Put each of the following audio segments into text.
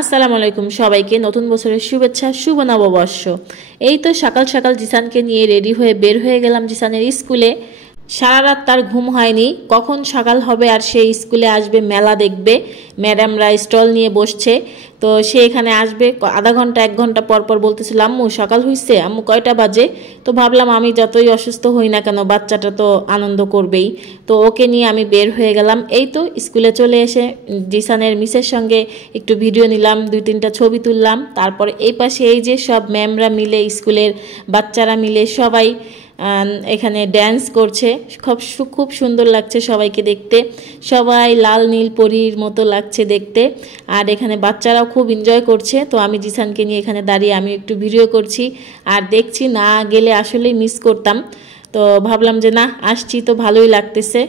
আসসালামু আলাইকুম সবাইকে নতুন বছরের শুভেচ্ছা শুভ নববর্ষ। এই তো সকাল সকাল জিসানকে নিয়ে রেডি হয়ে বের হয়ে গেলাম জিসানের স্কুলে। সারা রাত তার ঘুম হয়নি, কখন সকাল হবে আর সে স্কুলে আসবে, মেলা দেখবে, ম্যাডামরা স্টল নিয়ে বসছে, তো সে এখানে আসবে। আধা ঘন্টা 1 ঘন্টা পর পর বলতেছিল আম্মু সকাল হইছে, আম্মু কয়টা বাজে। তো ভাবলাম আমি যতই অসুস্থ হই না কেন বাচ্চাটা তো আনন্দ করবেই, তো ওকে নিয়ে আমি বের হয়ে গেলাম। এই তো স্কুলে চলে এসে জিসানের মিসের সঙ্গে একটু ভিডিও নিলাম, 2-3টা ছবি তুললাম। তারপরে এই পাশে এই যে সব ম্যামরা মিলে, স্কুলের বাচ্চারা মিলে সবাই এখানে ড্যান্স করছে। খুব সুন্দর লাগছে সবাইকে দেখতে, সবাই লাল নীল পরীর মতো লাগছে দেখতে। আর এখানে বাচ্চারাও খুব এনজয় করছে। তো আমি জিসানকে নিয়ে এখানে দাঁড়িয়ে আমি একটু ভিডিও করছি আর দেখছি, না গেলে আসলেই মিস করতাম। তো ভাবলাম যে না, আসছি তো ভালোই লাগতেছে।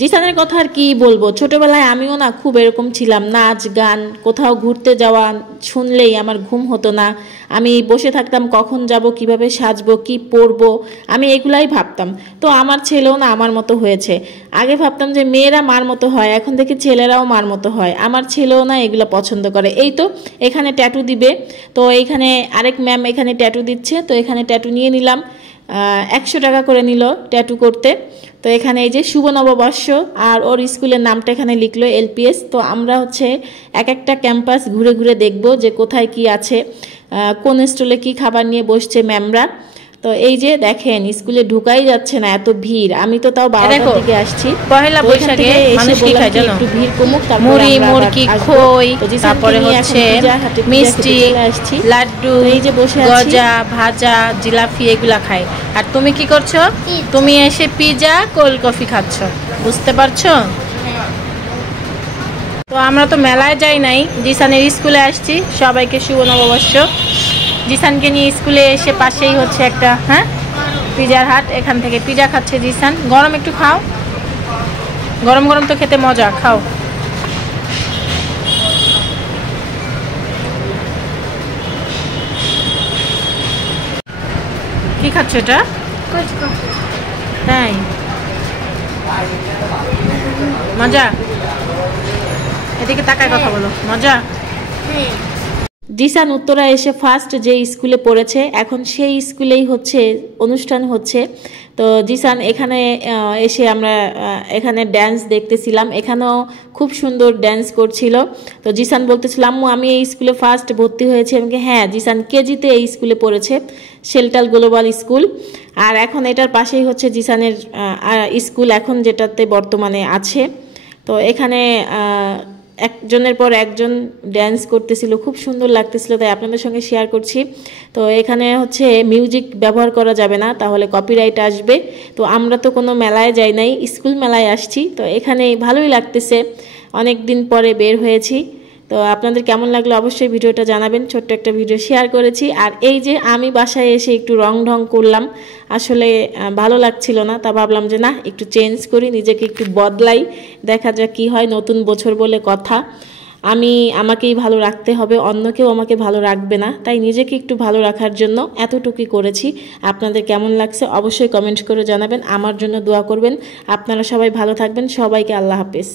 জিসানের কথা আর কি বলবো, ছোটবেলায় আমিও না খুব এরকম ছিলাম, নাচ গান কোথাও ঘুরতে যাওয়া শুনলেই আমার ঘুম হতো না। আমি বসে থাকতাম কখন যাব, কিভাবে সাজবো, কি পরবো, আমি এগুলাই ভাবতাম। তো আমার ছেলেও না আমার মতো হয়েছে। আগে ভাবতাম যে মেয়েরা মার মতো হয়, এখন দেখি ছেলেরাও মার মতো হয়। আমার ছেলেও না এগুলো পছন্দ করে। এই তো এখানে ট্যাটু দিবে, তো এইখানে আরেক ম্যাম এখানে ট্যাটু দিচ্ছে, তো এখানে ট্যাটু নিয়ে নিলাম। 100 টাকা করে নিল ট্যাটু করতে। তো এখানে এই যে শুভ নববর্ষ আর ওর স্কুলের নামটা এখানে লিখলো LPS। তো আমরা হচ্ছে এক একটা ক্যাম্পাস ঘুরে ঘুরে দেখব যে কোথায় কি আছে, কোন স্টলে কি খাবার নিয়ে বসছে ম্যামরা। তো এই যে দেখেন স্কুলে ঢুকাই যাচ্ছে না, এত ভিড়। আমি তো তাও 12টার দিকে আসছি। পহেলা বৈশাখে মানুষ কি খায় জানো? একটু ভিড় কমুক, মুড়ি, মুরগি, খই, তারপরে হচ্ছে মিষ্টি, লাড্ডু, এই যে বসে গজা, ভাজা, জিলাপি এগুলা খায়। আর তুমি কি করছো? তুমি এসে পিজা, কোল্ড কফি খাচ্ছ, বুঝতে পারছো? তো আমরা তো মেলায় যাই নাই, জিসানের স্কুলে আসছি। সবাইকে শুভ নববর্ষ। জিসানকে নিয়ে স্কুলে এসে পাশেই হচ্ছে একটা পিজার হাট, এখান থেকে পিজা খাচ্ছে জিসান। গরম একটু খাও, গরম গরম তো খেতে মজা, খাও। কি খাচ্ছ এটা? তাই মজা? এদিকে তাকায় কথা বলো, মজা? জিসান উত্তরা এসে ফার্স্ট যে স্কুলে পড়েছে, এখন সেই স্কুলেই হচ্ছে অনুষ্ঠান হচ্ছে। তো জিসান এখানে এসে আমরা এখানে ড্যান্স দেখতেছিলাম, এখানেও খুব সুন্দর ড্যান্স করছিল। তো জিসান বলতেছিল আম্মু আমি এই স্কুলে ফার্স্ট ভর্তি হয়েছি। আমাকে হ্যাঁ, জিসান কেজিতে এই স্কুলে পড়েছে, শেলটাল গ্লোবাল স্কুল। আর এখন এটার পাশেই হচ্ছে জিসানের স্কুল এখন যেটাতে বর্তমানে আছে। তো এখানে একজনের পর একজন ড্যান্স করতেছিল, খুব সুন্দর লাগতেছিল, তাই আপনাদের সঙ্গে শেয়ার করছি। তো এখানে হচ্ছে মিউজিক ব্যবহার করা যাবে না, তাহলে কপিরাইট আসবে। তো আমরা তো কোনো মেলায় যাই নাই, স্কুল মেলায় আসছি। তো এখানে ভালোই লাগতেছে, অনেক দিন পরে বের হয়েছি। তো আপনাদের কেমন লাগলো অবশ্যই ভিডিওটা জানাবেন। ছোট্ট একটা ভিডিও শেয়ার করেছি। আর এই যে আমি বাসায় এসে একটু রং ঢং করলাম, আসলে ভালো লাগছিল না, তা ভাবলাম যে না একটু চেঞ্জ করি, নিজেকে একটু বদলাই, দেখা যাক কি হয়। নতুন বছর বলে কথা, আমাকেই ভালো রাখতে হবে, অন্য কেউ আমাকে ভালো রাখবে না, তাই নিজেকে একটু ভালো রাখার জন্য এতটুকুই করেছি। আপনাদের কেমন লাগছে অবশ্যই কমেন্ট করে জানাবেন, আমার জন্য দোয়া করবেন। আপনারা সবাই ভালো থাকবেন, সবাইকে আল্লাহ হাফেজ।